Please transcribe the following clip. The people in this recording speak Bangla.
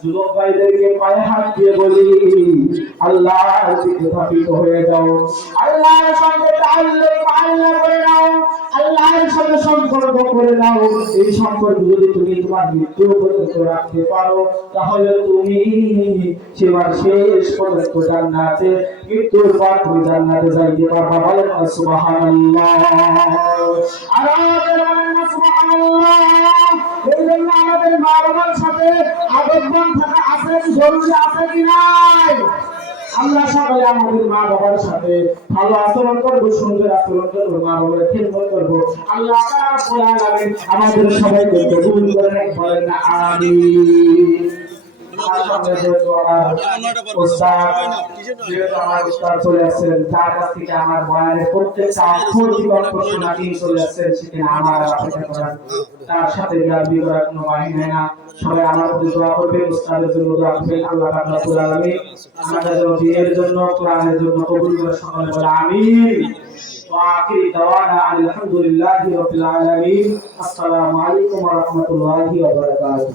যুবক ভাইদেরকে পায়ে হাত দিয়ে বলি আল্লাহর দিকে ধাবিত হয়ে যাও, আল্লাহর সঙ্গে তাআল্লুক পালন করে নাও, আল্লাহর সঙ্গে সম্পর্ক করে নাও। এই সম্পর্ক যদি তুমি তোমার মৃত্যু পর্যন্ত রাখতে পারো তাহলে তুমি সেবার শেষ পর্যন্ত জান্নাতে, মৃত্যুর পর তুমি জান্নাতে যাইতে পারবা। বলেন সুবহানাল্লাহ। আর বলেন সুবহানাল্লাহ। এই জন্য আমাদের মা বাবার সাথে আবেগবান থাকা আছে, জরুরি আছে কি নাই? আমরা সবাই আমাদের মা বাবার সাথে ভালো আচরণ করবো, সুন্দর আচরণ করবো, মা বাবার খেদমত করবো। আল্লাহ রাব্বুল আলামিন আমাদের সবাইকে কবুল করেন, বলেন না আমিন। চলে আসছেন, যার কাছ থেকে আমার বয়ানের প্রত্যেকটা অক্ষর শোনা দিয়ে চলে আসছেন, সেখানে আমার অপেক্ষা করার, তার সাথে বিরাবি করার কোনো বাহিনী না। সবাই আমার প্রতি দোয়া করবেন, উস্তাদের জন্য দোয়া করবেন। আল্লাহ রাব্বুল আলামিন আমাদের দিনের জন্য, কোরআনের জন্য কবুল করে সকলে বলে আমিন। وآخر دعوانا الحمد لله رب العالمين. السلام عليكم ورحمة الله وبركاته.